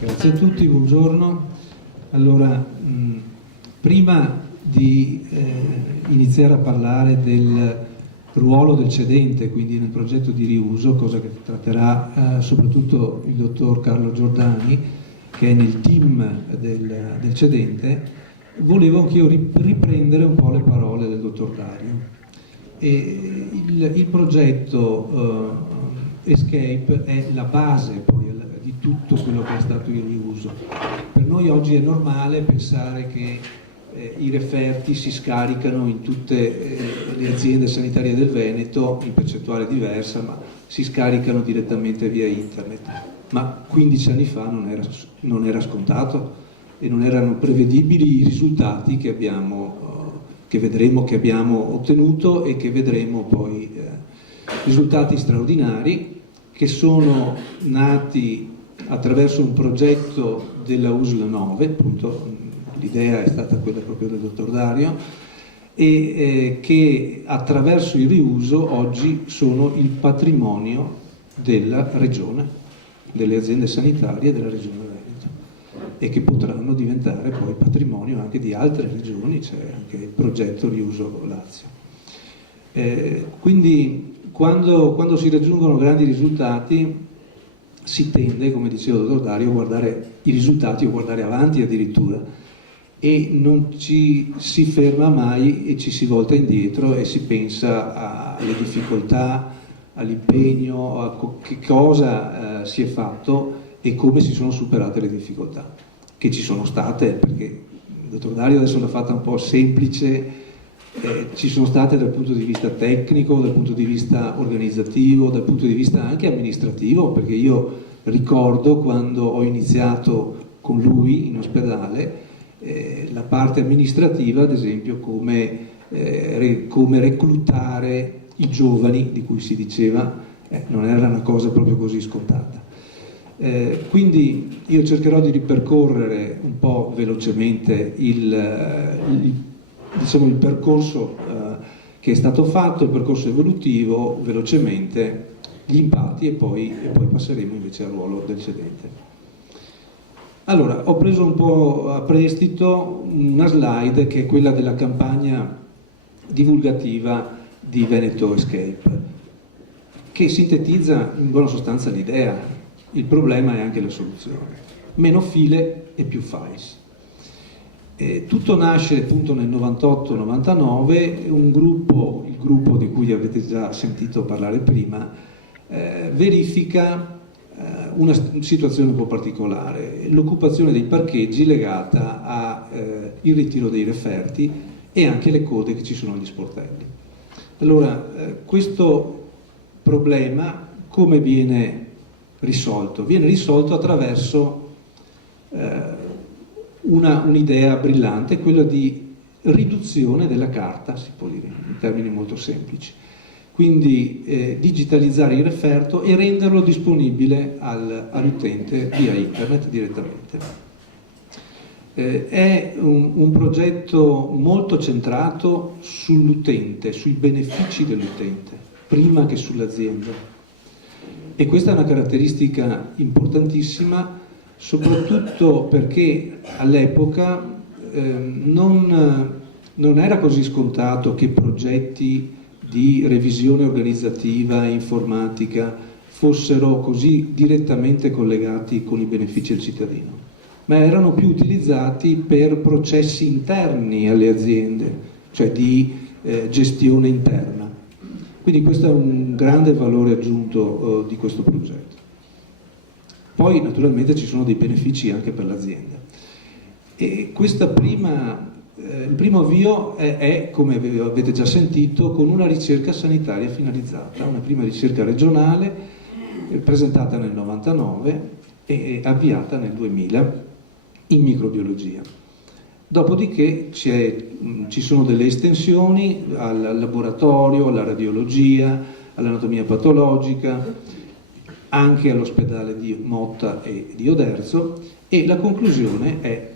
Grazie a tutti, buongiorno. Allora, prima di iniziare a parlare del ruolo del cedente, quindi nel progetto di riuso, cosa che tratterà soprattutto il dottor Carlo Giordani, che è nel team del cedente, volevo anch'io riprendere un po' le parole del dottor Dario. Il progetto Escape è la base poi di tutto quello che è stato il riuso. Per noi oggi è normale pensare che i referti si scaricano in tutte le aziende sanitarie del Veneto in percentuale diversa, ma si scaricano direttamente via internet. Ma 15 anni fa non era scontato e non erano prevedibili i risultati che vedremo che abbiamo ottenuto e che vedremo poi, risultati straordinari che sono nati attraverso un progetto della USL 9, appunto l'idea è stata quella proprio del dottor Dario, e che attraverso il riuso oggi sono il patrimonio della regione, delle aziende sanitarie della regione Veneto, e che potranno diventare poi patrimonio anche di altre regioni, c'è anche il progetto Riuso Lazio. Quindi quando si raggiungono grandi risultati si tende, come diceva il dottor Dario, a guardare i risultati o guardare avanti addirittura, e non ci si ferma mai e ci si volta indietro e si pensa alle difficoltà, all'impegno, a che cosa si è fatto e come si sono superate le difficoltà, che ci sono state, perché il dottor Dario adesso l'ha fatta un po' semplice. Ci sono state dal punto di vista tecnico, dal punto di vista organizzativo, dal punto di vista anche amministrativo, perché io ricordo quando ho iniziato con lui in ospedale, la parte amministrativa, ad esempio, come reclutare i giovani, di cui si diceva, non era una cosa proprio così scontata. Quindi io cercherò di ripercorrere un po' velocemente il percorso che è stato fatto, il percorso evolutivo, velocemente, gli impatti e poi passeremo invece al ruolo del cedente. Allora, ho preso un po' a prestito una slide che è quella della campagna divulgativa di Veneto Escape, che sintetizza in buona sostanza l'idea. Il problema è anche la soluzione. Meno file e più files. Tutto nasce appunto nel 98-99, il gruppo di cui avete già sentito parlare prima, verifica una situazione un po' particolare, l'occupazione dei parcheggi legata al ritiro dei referti e anche le code che ci sono agli sportelli. Allora, questo problema come viene risolto? Viene risolto attraverso un'idea brillante, quella di riduzione della carta, si può dire in termini molto semplici. Quindi digitalizzare il referto e renderlo disponibile all'utente via internet direttamente. È un progetto molto centrato sull'utente, sui benefici dell'utente, prima che sull'azienda. E questa è una caratteristica importantissima, soprattutto perché all'epoca non era così scontato che progetti di revisione organizzativa e informatica fossero così direttamente collegati con i benefici del cittadino, ma erano più utilizzati per processi interni alle aziende, cioè di gestione interna. Quindi questo è un grande valore aggiunto di questo progetto. Poi naturalmente ci sono dei benefici anche per l'azienda. E il primo avvio è, come avete già sentito, con una ricerca sanitaria finalizzata, una prima ricerca regionale presentata nel 99 e avviata nel 2000 in microbiologia. Dopodiché ci sono delle estensioni al laboratorio, alla radiologia, all'anatomia patologica, anche all'ospedale di Motta e di Oderzo, e la conclusione è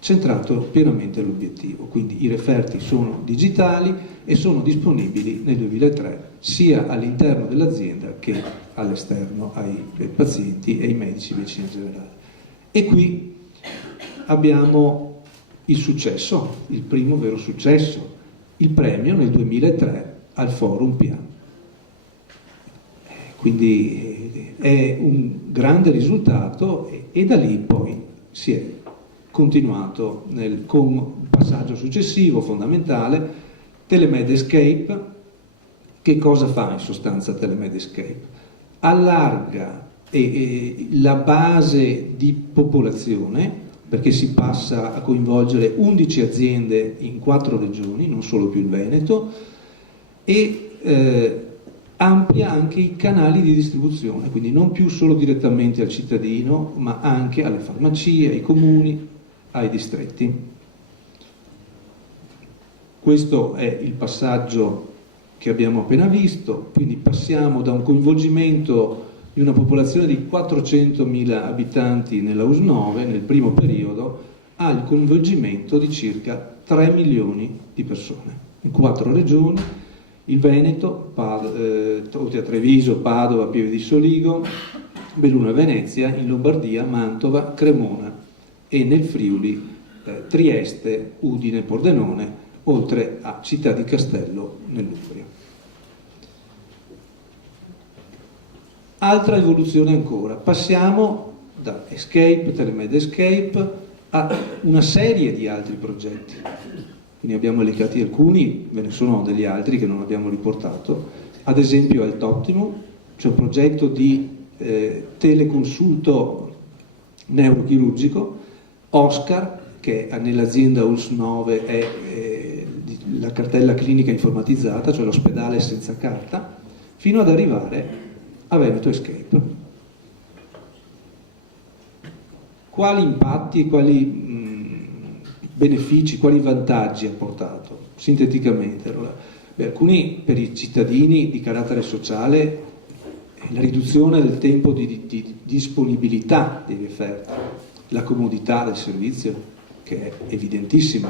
centrato pienamente l'obiettivo. Quindi i referti sono digitali e sono disponibili nel 2003 sia all'interno dell'azienda che all'esterno ai pazienti e ai medici di medicina generale. E qui abbiamo il successo, il primo vero successo, il premio nel 2003 al Forum PA. Quindi è un grande risultato e da lì poi si è continuato con un passaggio successivo fondamentale, Telemed Escape. Che cosa fa in sostanza Telemed Escape? Allarga la base di popolazione, perché si passa a coinvolgere 11 aziende in 4 regioni, non solo più il Veneto, e amplia anche i canali di distribuzione, quindi non più solo direttamente al cittadino, ma anche alle farmacie, ai comuni, ai distretti. Questo è il passaggio che abbiamo appena visto, quindi passiamo da un coinvolgimento di una popolazione di 400.000 abitanti nella US9 nel primo periodo al coinvolgimento di circa 3 milioni di persone in 4 regioni: il Veneto, oltre a Treviso, Padova, Pieve di Soligo, Belluno e Venezia, in Lombardia, Mantova, Cremona e nel Friuli Trieste, Udine, Pordenone, oltre a Città di Castello nell'Umbria. Altra evoluzione ancora, passiamo da Escape, Telemed Escape, a una serie di altri progetti. Quindi abbiamo elencati alcuni, ve ne sono degli altri che non abbiamo riportato, ad esempio Health Optimum, cioè un progetto di teleconsulto neurochirurgico, Oscar, che nell'azienda US9 è la cartella clinica informatizzata, cioè l'ospedale senza carta, fino ad arrivare a Veneto Escape. Quali impatti, quali benefici, quali vantaggi ha portato? Sinteticamente, allora, alcuni per i cittadini di carattere sociale, la riduzione del tempo di disponibilità dei referti, la comodità del servizio, che è evidentissima,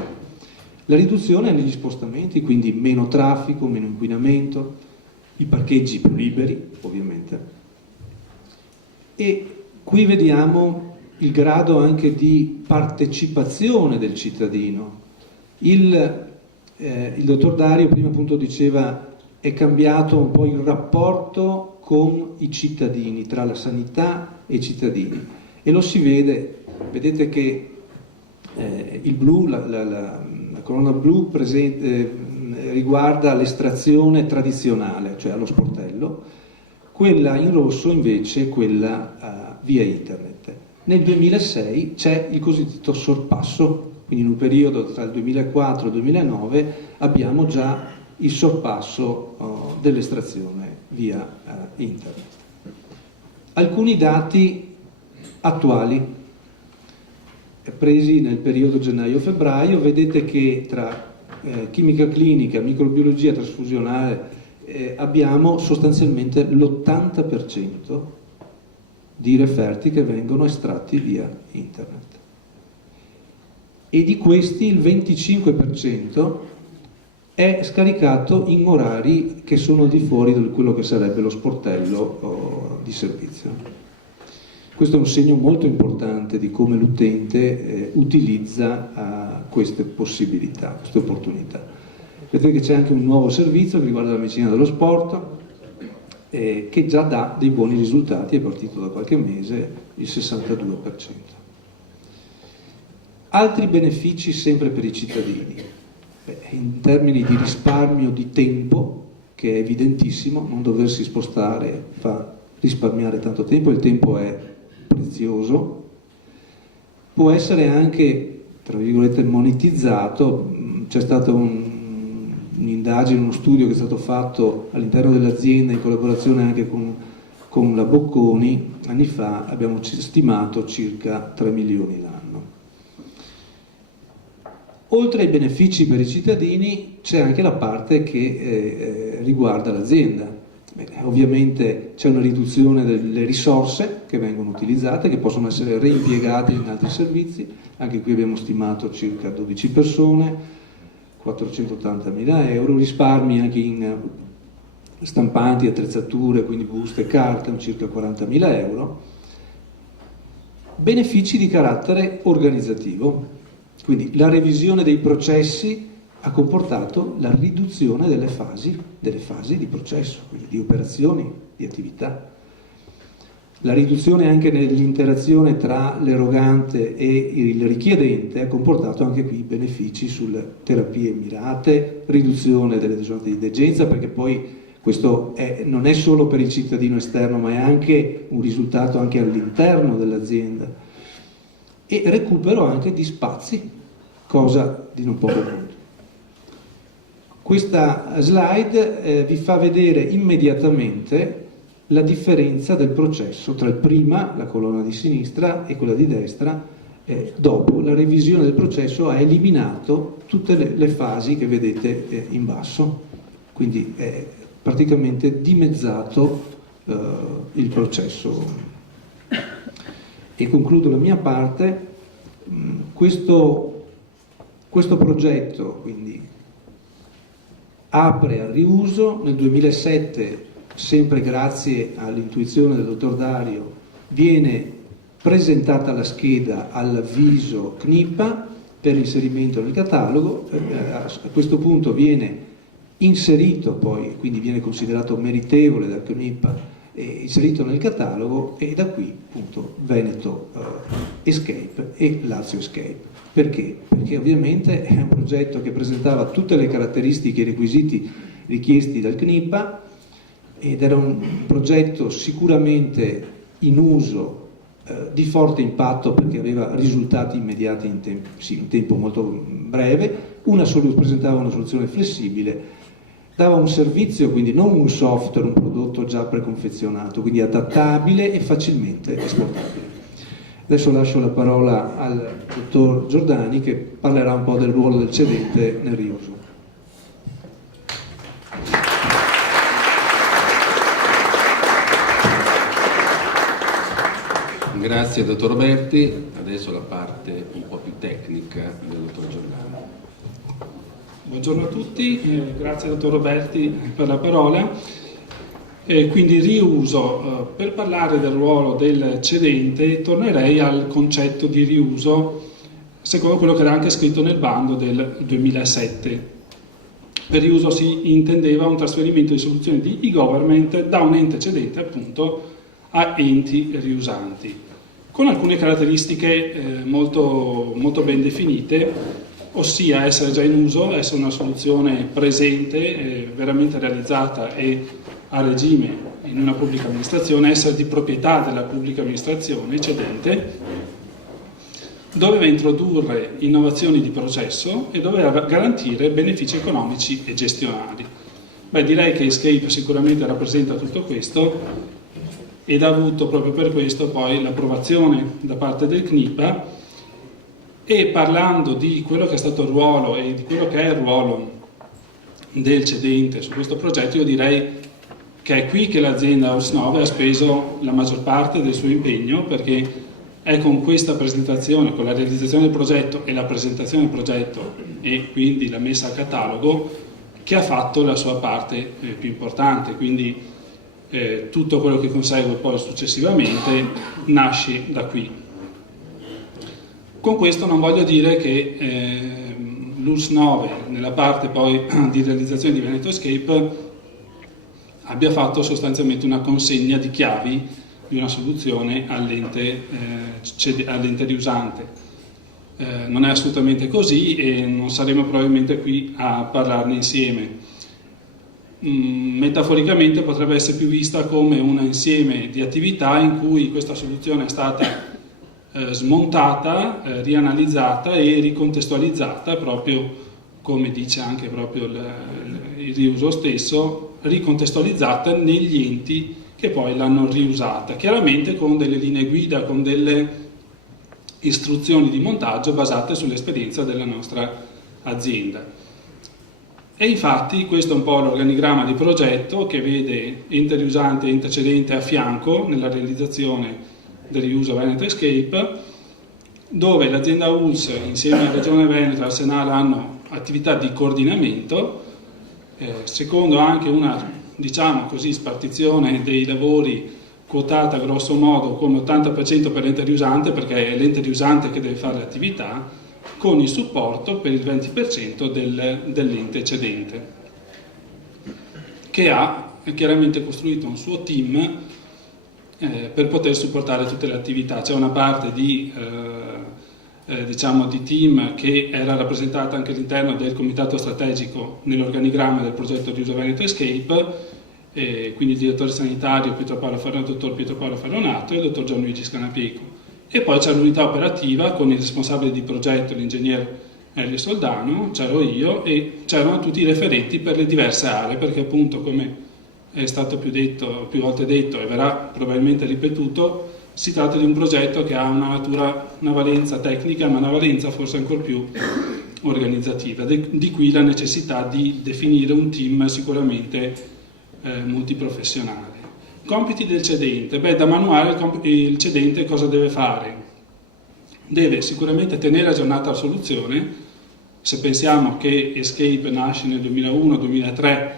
la riduzione negli spostamenti, quindi meno traffico, meno inquinamento, i parcheggi più liberi, ovviamente. E qui vediamo il grado anche di partecipazione del cittadino. Il dottor Dario prima appunto diceva è cambiato un po' il rapporto con i cittadini, tra la sanità e i cittadini, e lo si vede, vedete che il blu, la colonna blu riguarda l'estrazione tradizionale, cioè allo sportello, quella in rosso invece è quella via internet. Nel 2006 c'è il cosiddetto sorpasso, quindi in un periodo tra il 2004 e il 2009 abbiamo già il sorpasso dell'estrazione via internet. Alcuni dati attuali presi nel periodo gennaio-febbraio, vedete che tra chimica clinica, microbiologia trasfusionale abbiamo sostanzialmente l'80% di referti che vengono estratti via internet, e di questi il 25% è scaricato in orari che sono al di fuori di quello che sarebbe lo sportello di servizio. Questo è un segno molto importante di come l'utente utilizza queste possibilità, queste opportunità. Vedete che c'è anche un nuovo servizio che riguarda la medicina dello sport, che già dà dei buoni risultati, è partito da qualche mese, il 62%. Altri benefici sempre per i cittadini, in termini di risparmio di tempo, che è evidentissimo, non doversi spostare fa risparmiare tanto tempo, il tempo è prezioso, può essere anche, tra virgolette, monetizzato. C'è stata un'indagine, uno studio che è stato fatto all'interno dell'azienda in collaborazione anche con la Bocconi, anni fa, abbiamo stimato circa 3 milioni l'anno. Oltre ai benefici per i cittadini c'è anche la parte che riguarda l'azienda. Ovviamente c'è una riduzione delle risorse che vengono utilizzate, che possono essere reimpiegate in altri servizi. Anche qui abbiamo stimato circa 12 persone, 480.000 euro, risparmi anche in stampanti, attrezzature, quindi buste, carte, circa 40.000 euro. Benefici di carattere organizzativo, quindi la revisione dei processi ha comportato la riduzione delle fasi di processo, quindi di operazioni, di attività. La riduzione anche nell'interazione tra l'erogante e il richiedente ha comportato anche qui benefici sulle terapie mirate, riduzione delle giornate di degenza, perché poi questo non è solo per il cittadino esterno, ma è anche un risultato anche all'interno dell'azienda, e recupero anche di spazi, cosa di non poco conto. Questa slide vi fa vedere immediatamente la differenza del processo tra il prima, la colonna di sinistra, e quella di destra. Dopo la revisione del processo ha eliminato tutte le fasi che vedete in basso, quindi è praticamente dimezzato il processo. E concludo la mia parte. Questo progetto quindi apre al riuso. Nel 2007, sempre grazie all'intuizione del dottor Dario, viene presentata la scheda all'avviso CNIPA per l'inserimento nel catalogo. A questo punto viene inserito poi, quindi viene considerato meritevole dal CNIPA, inserito nel catalogo, e da qui appunto Veneto Escape e Lazio Escape. Perché? Perché ovviamente è un progetto che presentava tutte le caratteristiche e i requisiti richiesti dal CNIPA, ed era un progetto sicuramente in uso, di forte impatto, perché aveva risultati immediati in tempo molto breve, presentava una soluzione flessibile, dava un servizio, quindi non un software, un prodotto già preconfezionato, quindi adattabile e facilmente esportabile. Adesso lascio la parola al dottor Giordani, che parlerà un po' del ruolo del cedente nel riuso. Grazie dottor Berti, adesso la parte un po' più tecnica del dottor Giordani. Buongiorno a tutti, grazie dottor Roberti per la parola. Quindi riuso, per parlare del ruolo del cedente tornerei al concetto di riuso secondo quello che era anche scritto nel bando del 2007. Per riuso si intendeva un trasferimento di soluzioni di e-government da un ente cedente appunto a enti riusanti, con alcune caratteristiche molto ben definite, ossia essere già in uso, essere una soluzione presente, veramente realizzata e a regime in una pubblica amministrazione, essere di proprietà della pubblica amministrazione cedente, doveva introdurre innovazioni di processo e doveva garantire benefici economici e gestionali. Direi che Escape sicuramente rappresenta tutto questo ed ha avuto proprio per questo poi l'approvazione da parte del CNIPA. E parlando di quello che è stato il ruolo e di quello che è il ruolo del cedente su questo progetto, io direi che è qui che l'azienda OS 9 ha speso la maggior parte del suo impegno, perché è con questa presentazione, con la realizzazione del progetto e la presentazione del progetto e quindi la messa a catalogo, che ha fatto la sua parte più importante. Quindi tutto quello che consegue poi successivamente nasce da qui. Con questo non voglio dire che l'ULSS 9, nella parte poi di realizzazione di Veneto Escape, abbia fatto sostanzialmente una consegna di chiavi di una soluzione all'ente riusante. Non è assolutamente così e non saremo probabilmente qui a parlarne insieme. Metaforicamente potrebbe essere più vista come un insieme di attività in cui questa soluzione è stata smontata, rianalizzata e ricontestualizzata, proprio come dice anche proprio il riuso stesso, ricontestualizzata negli enti che poi l'hanno riusata, chiaramente con delle linee guida, con delle istruzioni di montaggio basate sull'esperienza della nostra azienda. E infatti questo è un po' l'organigramma di progetto che vede ente riusante e ente cedente a fianco nella realizzazione del riuso Veneto Escape, dove l'azienda ULSS insieme alla Regione Veneto e Arsenale hanno attività di coordinamento, secondo anche una, diciamo così, spartizione dei lavori quotata grosso modo come 80% per l'ente riusante, perché è l'ente riusante che deve fare l'attività, con il supporto per il 20% dell'ente cedente, che ha chiaramente costruito un suo team per poter supportare tutte le attività. C'è una parte di team che era rappresentata anche all'interno del comitato strategico nell'organigramma del progetto Riuso Veneto Escape, quindi il direttore sanitario dottor Pietro Paolo Ferronato e il dottor Gianluigi Scanapieco. E poi c'è l'unità operativa con il responsabile di progetto, l'ingegner Elio Soldano, c'ero io e c'erano tutti i referenti per le diverse aree, perché appunto, come è stato più volte detto e verrà probabilmente ripetuto, si tratta di un progetto che ha una valenza tecnica, ma una valenza forse ancora più organizzativa, di qui la necessità di definire un team sicuramente multiprofessionale. Compiti del cedente. Da manuale il cedente cosa deve fare? Deve sicuramente tenere aggiornata la soluzione. Se pensiamo che Escape nasce nel 2001-2003,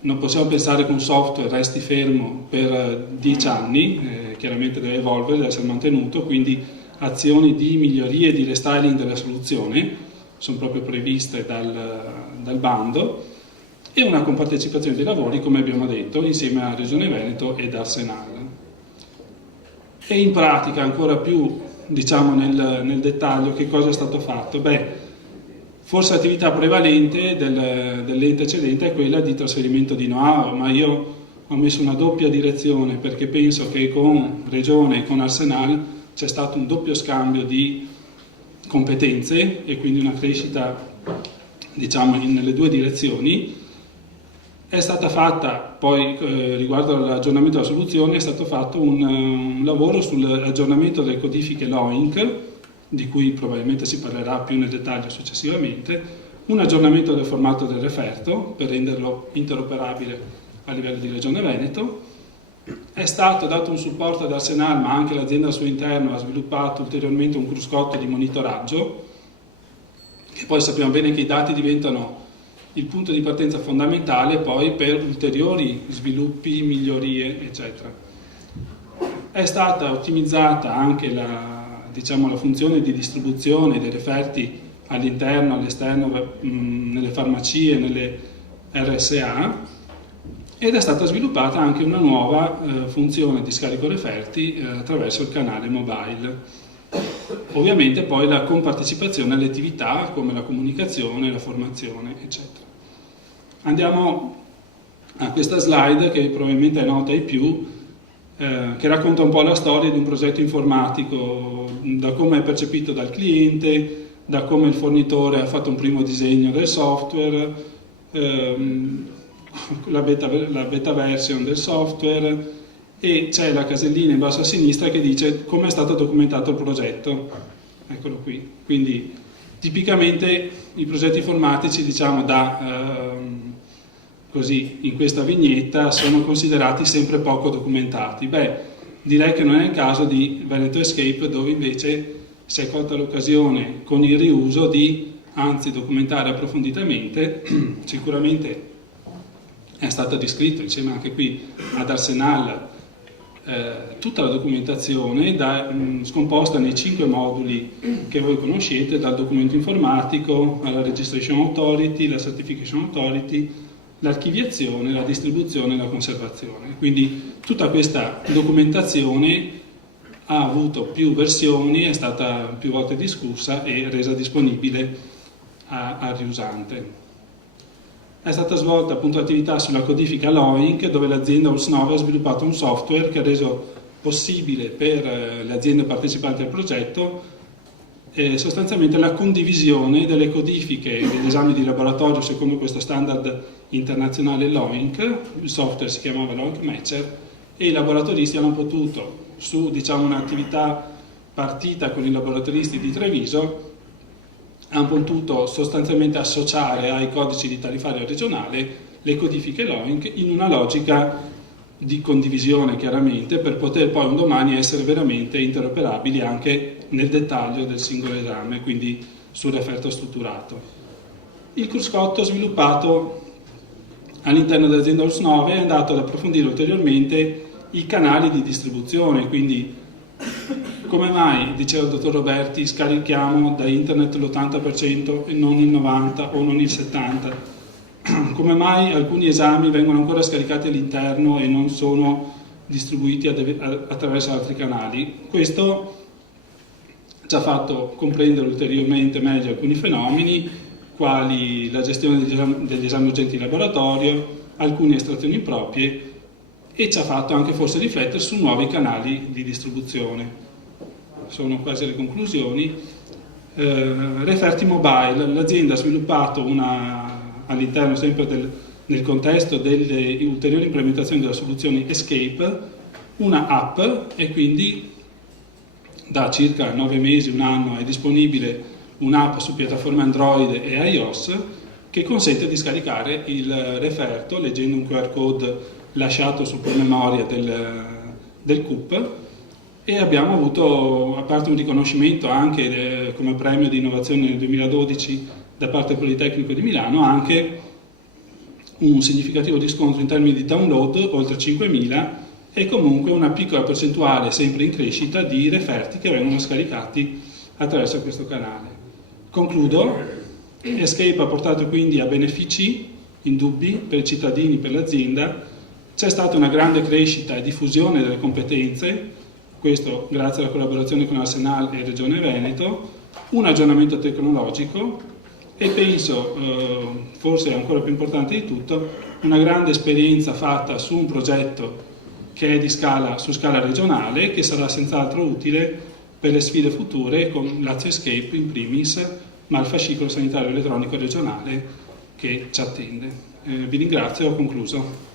non possiamo pensare che un software resti fermo per 10 anni, chiaramente deve evolvere, deve essere mantenuto, quindi azioni di miglioria e di restyling della soluzione sono proprio previste dal bando, e una compartecipazione dei lavori, come abbiamo detto, insieme a Regione Veneto ed Arsenale. E in pratica, ancora più diciamo nel dettaglio, che cosa è stato fatto? Forse l'attività prevalente dell'ente cedente è quella di trasferimento di know-how, ma io ho messo una doppia direzione, perché penso che con Regione e con Arsenale c'è stato un doppio scambio di competenze e quindi una crescita, diciamo, nelle due direzioni. È stata fatta poi, riguardo all'aggiornamento della soluzione, è stato fatto un lavoro sull'aggiornamento delle codifiche LOINC, di cui probabilmente si parlerà più nel dettaglio successivamente, un aggiornamento del formato del referto per renderlo interoperabile a livello di Regione Veneto. È stato dato un supporto ad Arsenal, ma anche l'azienda al suo interno ha sviluppato ulteriormente un cruscotto di monitoraggio, che poi sappiamo bene che i dati diventano il punto di partenza fondamentale poi per ulteriori sviluppi, migliorie, eccetera. È stata ottimizzata anche la funzione di distribuzione dei referti all'interno, all'esterno, nelle farmacie, nelle RSA, ed è stata sviluppata anche una nuova funzione di scarico referti attraverso il canale mobile. Ovviamente poi la compartecipazione alle attività come la comunicazione, la formazione, eccetera. Andiamo a questa slide che probabilmente è nota ai più, che racconta un po' la storia di un progetto informatico, da come è percepito dal cliente, da come il fornitore ha fatto un primo disegno del software, la beta version del software, e c'è la casellina in basso a sinistra che dice come è stato documentato il progetto. Eccolo qui. Quindi tipicamente i progetti informatici, diciamo, così in questa vignetta sono considerati sempre poco documentati. Direi che non è il caso di Veneto Escape, dove invece si è colta l'occasione con il riuso di anzi documentare approfonditamente. Sicuramente è stato descritto insieme anche qui ad Arsenal tutta la documentazione scomposta nei 5 moduli che voi conoscete, dal documento informatico alla Registration Authority, la Certification Authority, l'archiviazione, la distribuzione e la conservazione. Quindi tutta questa documentazione ha avuto più versioni, è stata più volte discussa e resa disponibile al riusante. È stata svolta appunto l'attività sulla codifica LOINC, dove l'azienda ULSS-9 ha sviluppato un software che ha reso possibile per le aziende partecipanti al progetto sostanzialmente la condivisione delle codifiche degli esami di laboratorio secondo questo standard internazionale LOINC. Il software si chiamava LOINC Matcher e i laboratoristi hanno potuto, su un'attività partita con i laboratoristi di Treviso, hanno potuto sostanzialmente associare ai codici di tariffario regionale le codifiche LOINC in una logica di condivisione, chiaramente, per poter poi un domani essere veramente interoperabili anche nel dettaglio del singolo esame, quindi sul referto strutturato. Il cruscotto sviluppato all'interno dell'azienda ORS 9 è andato ad approfondire ulteriormente i canali di distribuzione, quindi come mai, diceva il dottor Roberti, scarichiamo da internet l'80% e non il 90% o non il 70%? Come mai alcuni esami vengono ancora scaricati all'interno e non sono distribuiti attraverso altri canali? Questo ci ha fatto comprendere ulteriormente meglio alcuni fenomeni, quali la gestione degli esami urgenti in laboratorio, alcune estrazioni improprie, e ci ha fatto anche forse riflettere su nuovi canali di distribuzione. Sono quasi le conclusioni. Referti Mobile, l'azienda ha sviluppato all'interno sempre nel contesto delle ulteriori implementazioni della soluzione Escape, una app, e quindi da circa 9 mesi, un anno, è disponibile un'app su piattaforme Android e iOS che consente di scaricare il referto leggendo un QR code lasciato sul promemoria del CUP, e abbiamo avuto, a parte un riconoscimento anche come premio di innovazione nel 2012 da parte del Politecnico di Milano, anche un significativo riscontro in termini di download, oltre 5.000, e comunque una piccola percentuale sempre in crescita di referti che vengono scaricati attraverso questo canale. Concludo, Escape ha portato quindi a benefici indubbi per i cittadini, per l'azienda. C'è stata una grande crescita e diffusione delle competenze, questo grazie alla collaborazione con Arsenal e Regione Veneto, un aggiornamento tecnologico e penso, forse ancora più importante di tutto, una grande esperienza fatta su un progetto che è su scala regionale, che sarà senz'altro utile per le sfide future con Lazio Escape in primis, ma il fascicolo sanitario elettronico regionale che ci attende. Vi ringrazio e ho concluso.